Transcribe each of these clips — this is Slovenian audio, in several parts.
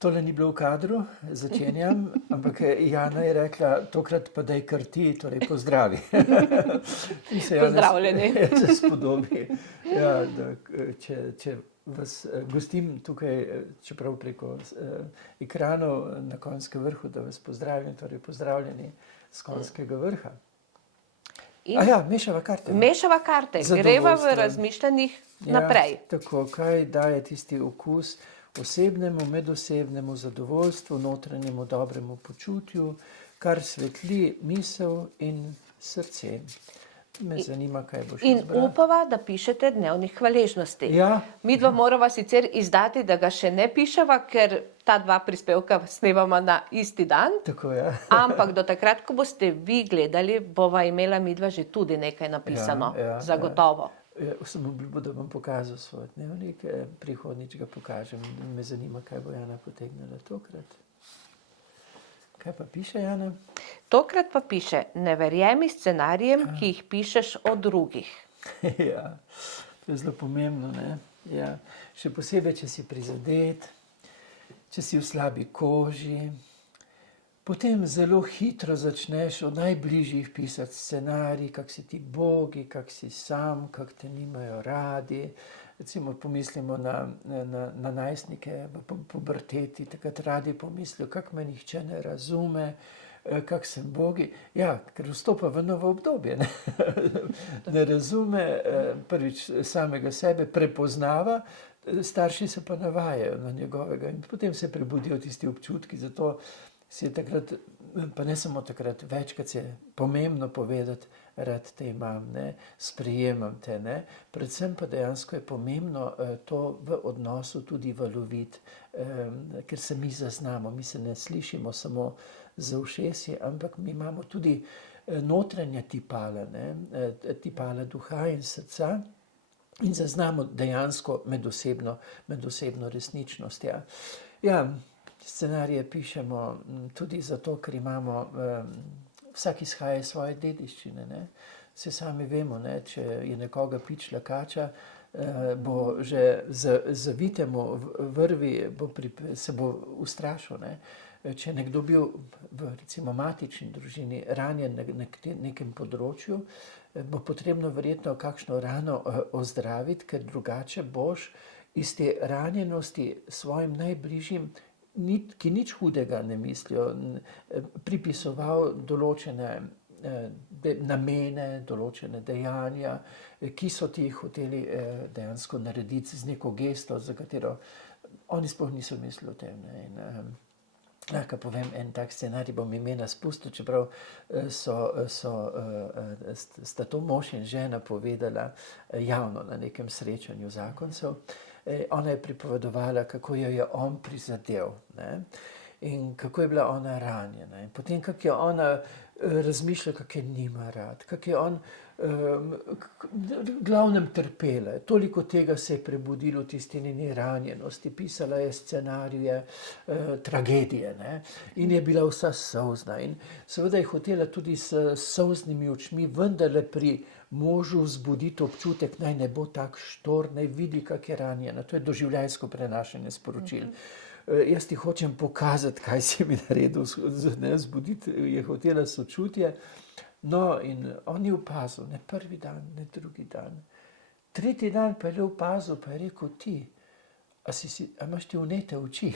Tole ni bilo v kadru, začenjam, ampak Jana je rekla, tokrat pa daj kar ti, torej pozdravi. Pozdravljeni. Se spodobi, ja, da, če vas gostim tukaj, čeprav preko ekranov na Konjskem vrhu, da vas pozdravim, torej pozdravljeni z Konjskega vrha. Mešava karte. Mešava karte, greva v razmišljanjih naprej. Ja, tako, kaj daje tisti okus osebnemu, medosebnemu zadovoljstvu, notranjemu dobremu počutju, kar svetli misel in srce. Me zanima, kaj boš izbrala. In upava, da pišete dnevnik hvaležnosti. Ja. Midva morava sicer izdati, da ga še ne piševa, ker ta dva prispevka snemava na isti dan. Tako, ja. Ampak do takrat, ko boste vi gledali, bova imela midva že tudi nekaj napisano. Zagotovo. Sem obljubil, da bom pokazal svoj dnevnik, prihodnič ga pokažem. Me zanima, kaj bo Jana potegnila tokrat. Kaj pa piše Jana? Tokrat pa piše, ne verjemi scenarijem, ki jih pišeš o drugih. Ja, to je zelo pomembno, ne? Ja. Še posebej, če si prizadet, če si v slabi koži, potem zelo hitro začneš o najbližjih pisati scenarij, kak si ti bogi, kak si sam, kak te nimajo radi. Recimo pomislimo na najstnike v puberteti, takrat radi pomislijo, kak me nihče ne razume, kak sem bogi. Ja, ker vstopa v novo obdobje, ne, ne razume, prvič samega sebe prepoznava, starši se pa navajajo na njegovega in potem se prebudijo tisti občutki, zato si je takrat, pa ne samo takrat, večkrat se je pomembno povedati, rad te imam, ne, sprejemam te, ne. Predvsem pa dejansko je pomembno to v odnosu tudi valoviti, ker se mi zaznamo, mi se ne slišimo samo za ušesi, ampak mi imamo tudi notranja tipala, ne, tipala duha in srca in zaznamo dejansko medosebno resničnost, ja. Ja, scenarije pišemo tudi zato, ker imamo, vsak izhaja iz svoje dediščine, ne. Saj sami vemo, ne, če je nekoga pičla kača, bo že zavitemu vrvi se bo ustrašil, ne. Če je nekdo bil v recimo matični družini ranjen na nekem področju, bo potrebno verjetno kakšno rano ozdraviti, ker drugače boš iz te ranjenosti svojim najbližjim, ki nič hudega ne mislijo, pripisoval določene namene, določene dejanja, ki so ti hoteli dejansko narediti z neko gesto, za katero oni sploh niso mislili o tem, ne. In, lahko povem en tak scenarij, bom imena spustil, čeprav sta to mož in žena povedala javno na nekem srečanju zakoncev. Ona je pripovedovala, kako jo je on prizadel, ne, in kako je bila ona ranjena. In potem, kako je ona razmišljala, kako je nima rad, kako je on v glavnem trpela. Toliko tega se je prebudilo v tisti njeni ranjenosti. Pisala je scenarije, tragedije, ne, in je bila vsa solzna. In seveda je hotela tudi s solznimi očmi vendarle pri možu vzbuditi občutek, naj ne bo tak štor, naj vidi, kak je ranjena. To je doživljajsko prenašanje sporočil. Jaz ti hočem pokazati, kaj si mi naredil, ne, vzbuditi je hotela sočutje. No, in on je opazil, ne prvi dan, ne drugi dan. Tretji dan pa je le opazil, pa je rekel, ti, a imaš ti vnete oči?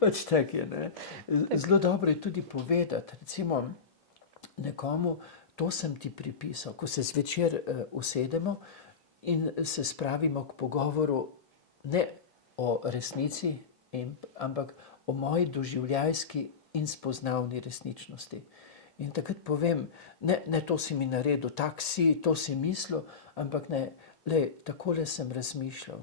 Pač tak je, ne. Zelo dobro je tudi povedati, recimo nekomu, to sem ti pripisal, ko se zvečer usedemo in se spravimo k pogovoru ne o resnici, ampak o moji doživljajski in spoznavni resničnosti. In takrat povem, ne to si mi naredil, tak si, to si mislil, ampak ne, takole sem razmišljal,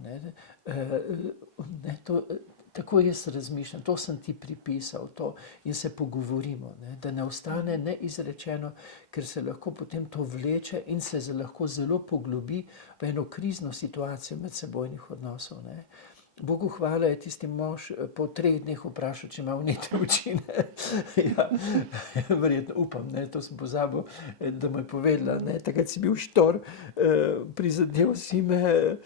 tako jaz razmišljam, to sem ti pripisal, to, in se pogovorimo, ne, da ne ostane neizrečeno, ker se lahko potem to vleče in se lahko zelo poglobi v eno krizno situacijo medsebojnih odnosov, ne. Bogu hvala je tisti mož po 3 dneh vprašal, če ima vnete oči, ne. Ja, verjetno upam, ne, to sem pozabil, da mu je povedala, ne, takrat si bil štor, prizadel si me,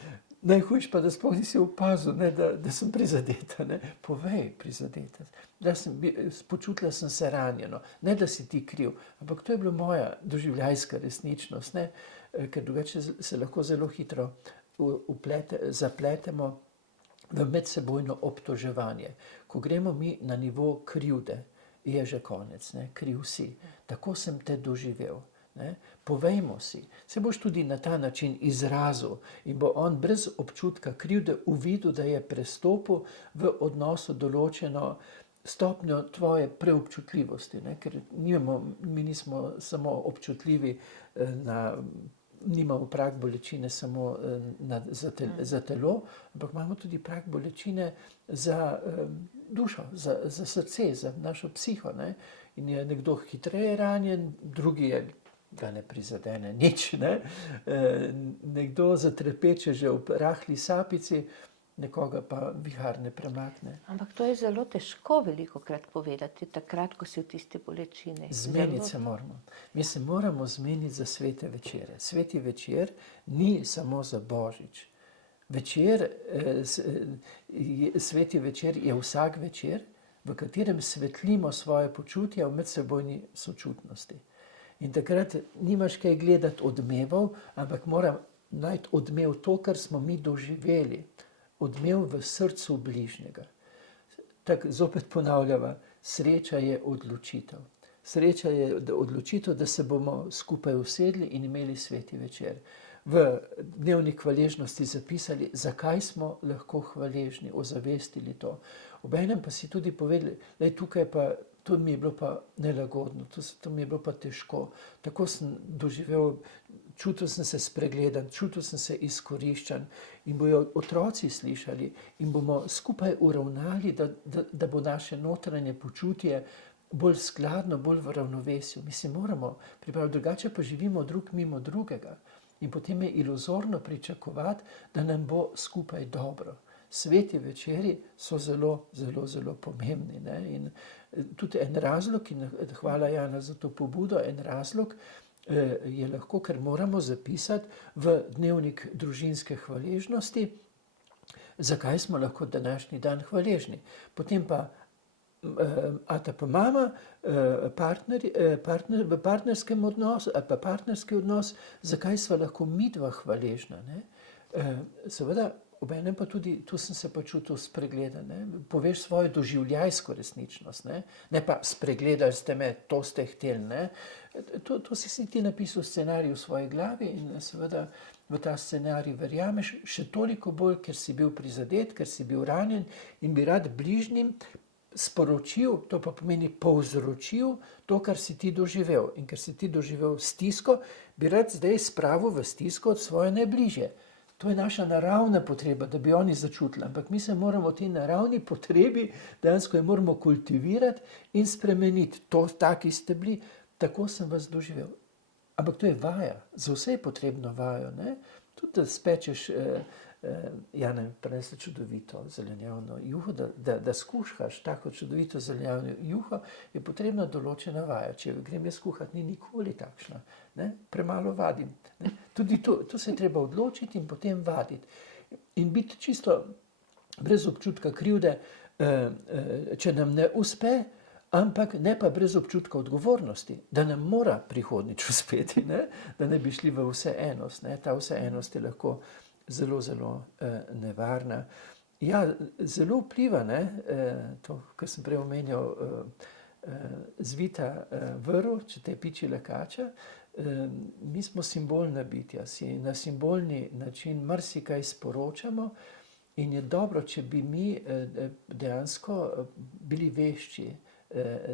Najhujš pa, da sploh nisi opazil, ne, da sem prizadeta. Ne. Povej, prizadeta. Počutila sem se ranjeno. Ne, da si ti kriv, ampak to je bila moja doživljajska resničnost, ne, ker drugače se lahko zelo hitro zapletemo v medsebojno obtoževanje. Ko gremo mi na nivo krivde, je že konec, ne, kriv si. Tako sem te doživel. Ne? Povejmo si, se boš tudi na ta način izrazil in bo on brez občutka krivde uvidel, da je prestopil v odnosu določeno stopnjo tvoje preobčutljivosti, ne? Ker mi nismo samo občutljivi nimamo prag bolečine samo za telo, ampak imamo tudi prag bolečine za dušo, za srce, za našo psiho. Ne? In je nekdo hitreje ranjen, drugi ga ne prizadene nič. Ne? Nekdo zatrepeče že ob rahli sapici, nekoga pa vihar ne premakne. Ampak to je zelo težko velikokrat povedati, takrat, ko si v tisti bolečini. Zmeniti se moramo. Mi se moramo zmeniti za svete večere. Sveti večer ni samo za Božič. Sveti večer je vsak večer, v katerem svetlimo svoje počutje v medsebojni sočutnosti. In takrat nimaš kaj gledati odmevov, ampak moram najti odmev to, kar smo mi doživeli. Odmev v srcu bližnjega. Tako zopet ponavljava, sreča je odločitev. Sreča je odločitev, da se bomo skupaj usedli in imeli sveti večer. V dnevnik hvaležnosti zapisali, zakaj smo lahko hvaležni, ozavestili to. Obenem pa si tudi povedali, da tukaj pa, to mi je bilo pa nelagodno, to mi je bilo pa težko. Tako sem doživel, čutil sem se spregledan, čutil sem se izkoriščan in bojo otroci slišali in bomo skupaj uravnali, da bo naše notranje počutje bolj skladno, bolj v ravnovesju. Mi se moramo pripraviti, drugače pa živimo drug mimo drugega in potem je iluzorno pričakovati, da nam bo skupaj dobro. Sveti večeri so zelo, zelo, zelo pomembni. Ne? In tudi en razlog, in hvala Jana za to pobudo, en razlog je lahko, ker moramo zapisati v dnevnik družinske hvaležnosti, zakaj smo lahko današnji dan hvaležni. Potem pa ata pa mama, partner v partnerskem odnosu, ali pa partnerski odnos, zakaj sva lahko midva hvaležna. Ne? Seveda, obenem pa tudi, tu sem se pa čutil spregledan. Ne? Poveš svojo doživljajsko resničnost, ne pa spregledali ste me, to ste hteli. Ne? To si ti napisal scenarij v svoji glavi in seveda v ta scenarij verjameš še toliko bolj, ker si bil prizadet, ker si bil ranjen in bi rad bližnjim sporočil, to pa pomeni povzročil to, kar si ti doživel. In ker si ti doživel stisko, bi rad zdaj spravil v stisko od svoje najbližje. To je naša naravna potreba, da bi oni začutili. Ampak mi se moramo tej naravni potrebi, dejansko jo moramo kultivirati in spremeniti. To, taki ste bili, tako sem vas doživel. Ampak to je vaja, za vse je potrebno vajo. Ne? Tudi da spečeš, Jana mi prinesla čudovito zelenjavno juho, da skuhaš tako čudovito zelenjavno juho, je potrebna določena vaja. Če grem jaz kuhati, ni nikoli takšna. Ne? Premalo vadim. Ne? Tudi to se je treba odločiti in potem vaditi. In biti čisto brez občutka krivde, če nam ne uspe, ampak ne pa brez občutka odgovornosti, da nam mora prihodnjič uspeti, ne? Da ne bi šli v vseenost. Ne? Ta vseenost je lahko zelo, zelo nevarna. Ja, zelo vpliva, ne? To, kar sem prej omenjal, zvita vrv, če te piči lakača. Mi smo simbolna bitja, si na simbolni način marsikaj sporočamo in je dobro, če bi mi dejansko bili vešči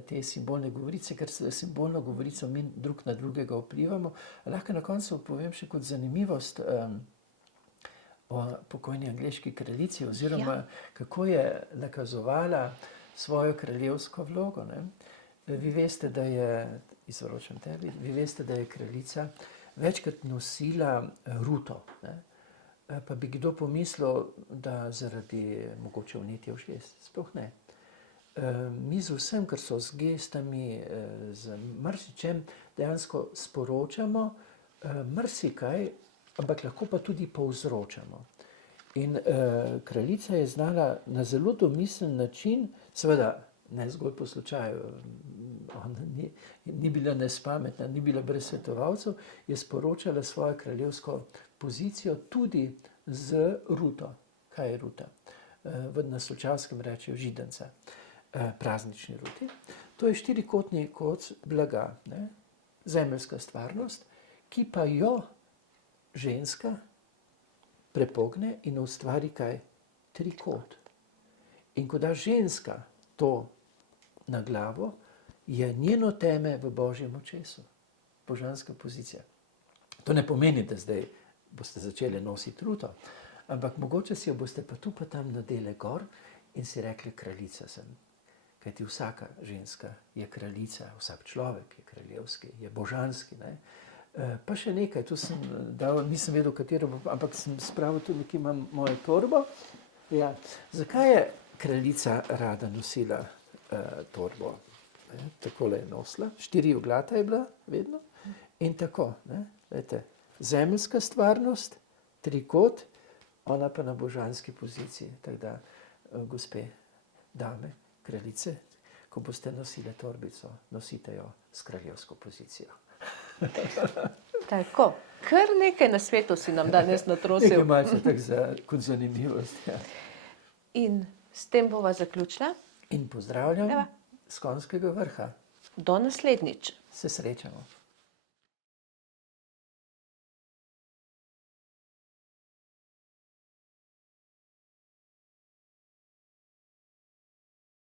te simbolne govorice, ker se simbolno govorico mi drug na drugega vplivamo. Lahko na koncu povem še kot zanimivost o pokojni angleški kraljici oziroma kako je nakazovala svojo kraljevsko vlogo. Ne? Vi veste, da je, izročam tebi, vi veste, da je kraljica večkrat nosila ruto. Ne? Pa bi kdo pomislil, da zaradi mogoče vnetja ušes. Sploh ne. Mi z vsem, kar so z gestami, z marsičem, dejansko sporočamo marsikaj, ampak lahko pa tudi povzročamo. In kraljica je znala na zelo domislen način, seveda ne zgolj po slučaju, ona ni bila nespametna, ni bila brez svetovalcev, je sporočala svojo kraljevsko pozicijo tudi z ruto. Kaj je ruta? Na Solčavskem rečejo židanca, praznični ruti. To je štirikotni kos blaga, ne? Zemeljska stvarnost, ki pa jo ženska prepogne in ustvari kaj? Trikot. In ko da ženska to na glavo, je njeno teme v Božjem očesu. Božanska pozicija. To ne pomeni, da zdaj boste začeli nositi ruto, ampak mogoče si jo boste pa tu pa tam nadele gor in si rekli, kraljica sem. Kajti vsaka ženska je kraljica, vsak človek je kraljevski, je božanski. Ne? Pa še nekaj, tu sem dal, nisem vedel, katero, ampak sem spravil tudi, ki imam mojo torbo. Ja. Zakaj je kraljica rada nosila torbo? Takole je nosila, 4 oglata je bila vedno in tako. Ne? Lejte, zemeljska stvarnost, trikot, ona pa na božanski poziciji. Tako da, gospe, dame, kraljice, ko boste nosile torbico, nosite jo s kraljevsko pozicijo. Tako, kar nekaj na svetu si nam danes natrosil. Nekaj malce tak kot zanimivost. Ja. In s tem bova zaključila. In pozdravljam Evo. s Konjskega vrha. Do naslednjič. Se srečamo.